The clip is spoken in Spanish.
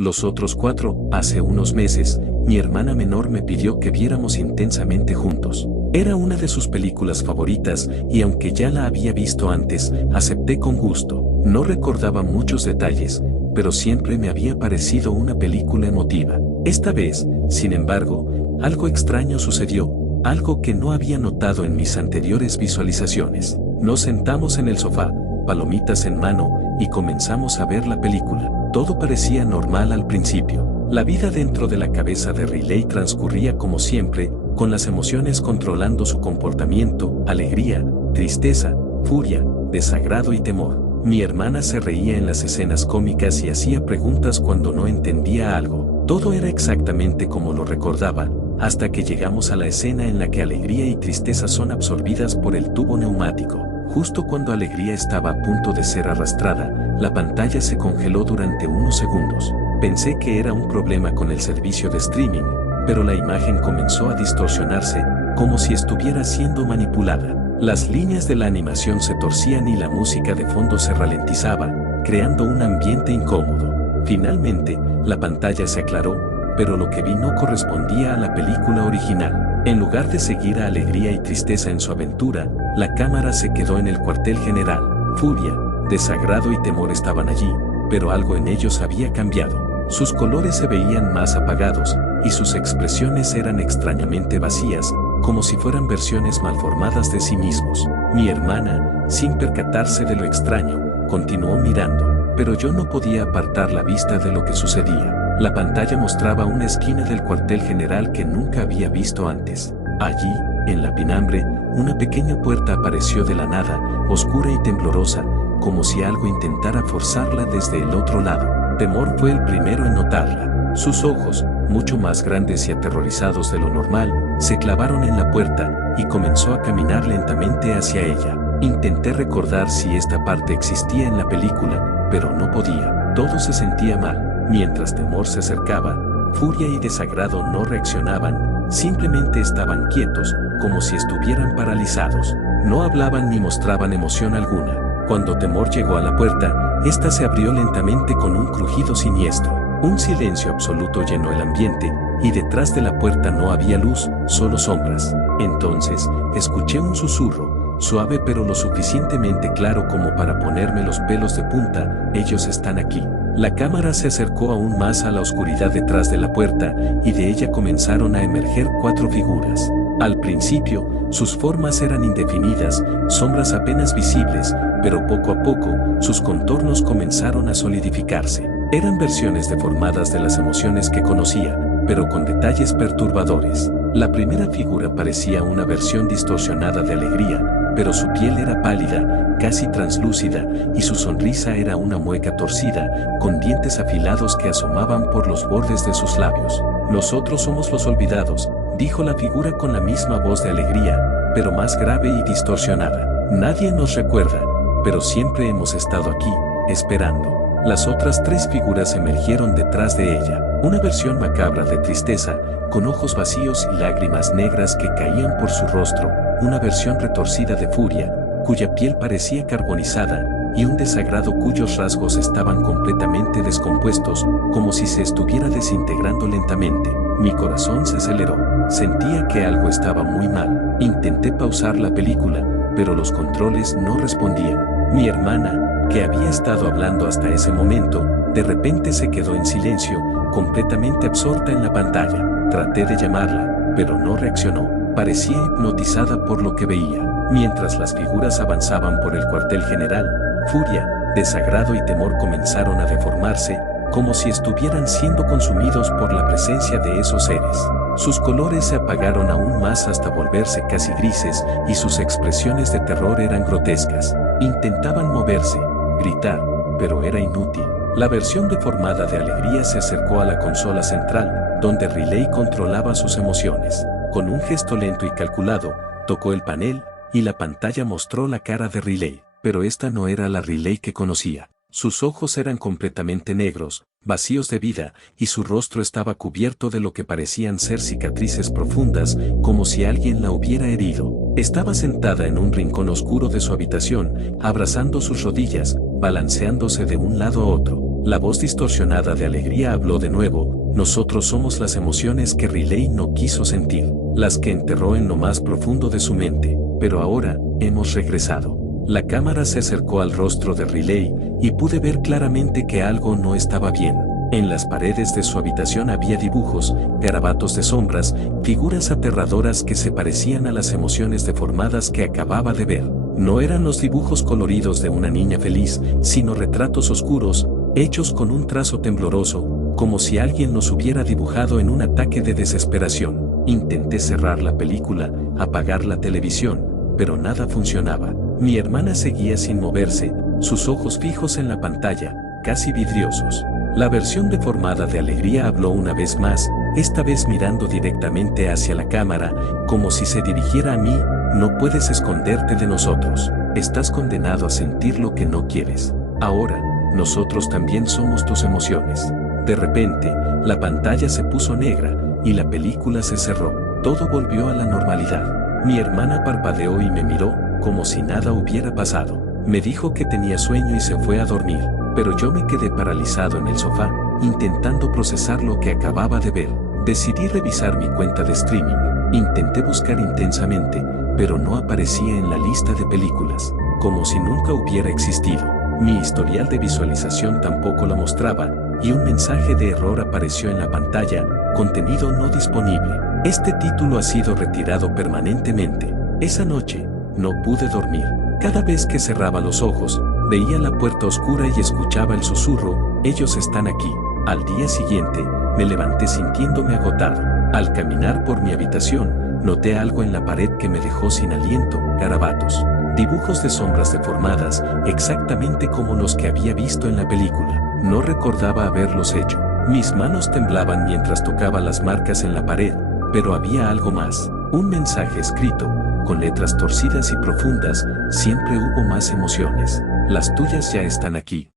Los otros 4, hace unos meses, mi hermana menor me pidió que viéramos intensamente juntos. Era una de sus películas favoritas y aunque ya la había visto antes, acepté con gusto. No recordaba muchos detalles, pero siempre me había parecido una película emotiva. Esta vez, sin embargo, algo extraño sucedió, algo que no había notado en mis anteriores visualizaciones. Nos sentamos en el sofá, palomitas en mano, y comenzamos a ver la película. Todo parecía normal al principio. La vida dentro de la cabeza de Riley transcurría como siempre, con las emociones controlando su comportamiento, alegría, tristeza, furia, desagrado y temor. Mi hermana se reía en las escenas cómicas y hacía preguntas cuando no entendía algo. Todo era exactamente como lo recordaba, hasta que llegamos a la escena en la que alegría y tristeza son absorbidas por el tubo neumático. Justo cuando alegría estaba a punto de ser arrastrada, la pantalla se congeló durante unos segundos. Pensé que era un problema con el servicio de streaming, pero la imagen comenzó a distorsionarse, como si estuviera siendo manipulada. Las líneas de la animación se torcían y la música de fondo se ralentizaba, creando un ambiente incómodo. Finalmente, la pantalla se aclaró, pero lo que vi no correspondía a la película original. En lugar de seguir a alegría y tristeza en su aventura, la cámara se quedó en el cuartel general. Furia, desagrado y temor estaban allí, pero algo en ellos había cambiado. Sus colores se veían más apagados, y sus expresiones eran extrañamente vacías, como si fueran versiones malformadas de sí mismos. Mi hermana, sin percatarse de lo extraño, continuó mirando, pero yo no podía apartar la vista de lo que sucedía. La pantalla mostraba una esquina del cuartel general que nunca había visto antes. Allí, en la penambre, una pequeña puerta apareció de la nada, oscura y temblorosa, como si algo intentara forzarla desde el otro lado. Temor fue el primero en notarla. Sus ojos, mucho más grandes y aterrorizados de lo normal, se clavaron en la puerta y comenzó a caminar lentamente hacia ella. Intenté recordar si esta parte existía en la película, pero no podía. Todo se sentía mal. Mientras temor se acercaba, furia y desagrado no reaccionaban, simplemente estaban quietos, como si estuvieran paralizados. No hablaban ni mostraban emoción alguna. Cuando temor llegó a la puerta, esta se abrió lentamente con un crujido siniestro. Un silencio absoluto llenó el ambiente, y detrás de la puerta no había luz, solo sombras. Entonces, escuché un susurro, suave pero lo suficientemente claro como para ponerme los pelos de punta: ellos están aquí. La cámara se acercó aún más a la oscuridad detrás de la puerta, y de ella comenzaron a emerger 4 figuras. Al principio, sus formas eran indefinidas, sombras apenas visibles, pero poco a poco, sus contornos comenzaron a solidificarse. Eran versiones deformadas de las emociones que conocía, pero con detalles perturbadores. La primera figura parecía una versión distorsionada de alegría, pero su piel era pálida, casi translúcida, y su sonrisa era una mueca torcida, con dientes afilados que asomaban por los bordes de sus labios. Nosotros somos los olvidados, dijo la figura con la misma voz de alegría, pero más grave y distorsionada. Nadie nos recuerda, pero siempre hemos estado aquí, esperando. Las otras 3 figuras emergieron detrás de ella. Una versión macabra de tristeza, con ojos vacíos y lágrimas negras que caían por su rostro. Una versión retorcida de furia, cuya piel parecía carbonizada, y un desagrado cuyos rasgos estaban completamente descompuestos, como si se estuviera desintegrando lentamente. Mi corazón se aceleró. Sentía que algo estaba muy mal. Intenté pausar la película, pero los controles no respondían. Mi hermana, que había estado hablando hasta ese momento, de repente se quedó en silencio, completamente absorta en la pantalla. Traté de llamarla, pero no reaccionó. Parecía hipnotizada por lo que veía. Mientras las figuras avanzaban por el cuartel general, furia, desagrado y temor comenzaron a deformarse, como si estuvieran siendo consumidos por la presencia de esos seres. Sus colores se apagaron aún más hasta volverse casi grises, y sus expresiones de terror eran grotescas. Intentaban moverse, gritar, pero era inútil. La versión deformada de alegría se acercó a la consola central, donde Riley controlaba sus emociones. Con un gesto lento y calculado, tocó el panel, y la pantalla mostró la cara de Riley. Pero esta no era la Riley que conocía. Sus ojos eran completamente negros, vacíos de vida, y su rostro estaba cubierto de lo que parecían ser cicatrices profundas, como si alguien la hubiera herido. Estaba sentada en un rincón oscuro de su habitación, abrazando sus rodillas, balanceándose de un lado a otro. La voz distorsionada de alegría habló de nuevo. Nosotros somos las emociones que Riley no quiso sentir, las que enterró en lo más profundo de su mente, pero ahora, hemos regresado. La cámara se acercó al rostro de Riley, y pude ver claramente que algo no estaba bien. En las paredes de su habitación había dibujos, garabatos de sombras, figuras aterradoras que se parecían a las emociones deformadas que acababa de ver. No eran los dibujos coloridos de una niña feliz, sino retratos oscuros, hechos con un trazo tembloroso, como si alguien los hubiera dibujado en un ataque de desesperación. Intenté cerrar la película, apagar la televisión, pero nada funcionaba. Mi hermana seguía sin moverse, sus ojos fijos en la pantalla, casi vidriosos. La versión deformada de alegría habló una vez más, esta vez mirando directamente hacia la cámara, como si se dirigiera a mí. No puedes esconderte de nosotros. Estás condenado a sentir lo que no quieres. Ahora, nosotros también somos tus emociones. De repente, la pantalla se puso negra, y la película se cerró. Todo volvió a la normalidad. Mi hermana parpadeó y me miró, como si nada hubiera pasado. Me dijo que tenía sueño y se fue a dormir, pero yo me quedé paralizado en el sofá, intentando procesar lo que acababa de ver. Decidí revisar mi cuenta de streaming. Intenté buscar intensamente, pero no aparecía en la lista de películas, como si nunca hubiera existido. Mi historial de visualización tampoco la mostraba, y un mensaje de error apareció en la pantalla: contenido no disponible. Este título ha sido retirado permanentemente. Esa noche, no pude dormir. Cada vez que cerraba los ojos, veía la puerta oscura y escuchaba el susurro: ellos están aquí. Al día siguiente, me levanté sintiéndome agotado. Al caminar por mi habitación, noté algo en la pared que me dejó sin aliento: garabatos. Dibujos de sombras deformadas, exactamente como los que había visto en la película. No recordaba haberlos hecho. Mis manos temblaban mientras tocaba las marcas en la pared, pero había algo más. Un mensaje escrito, con letras torcidas y profundas: siempre hubo más emociones. Las tuyas ya están aquí.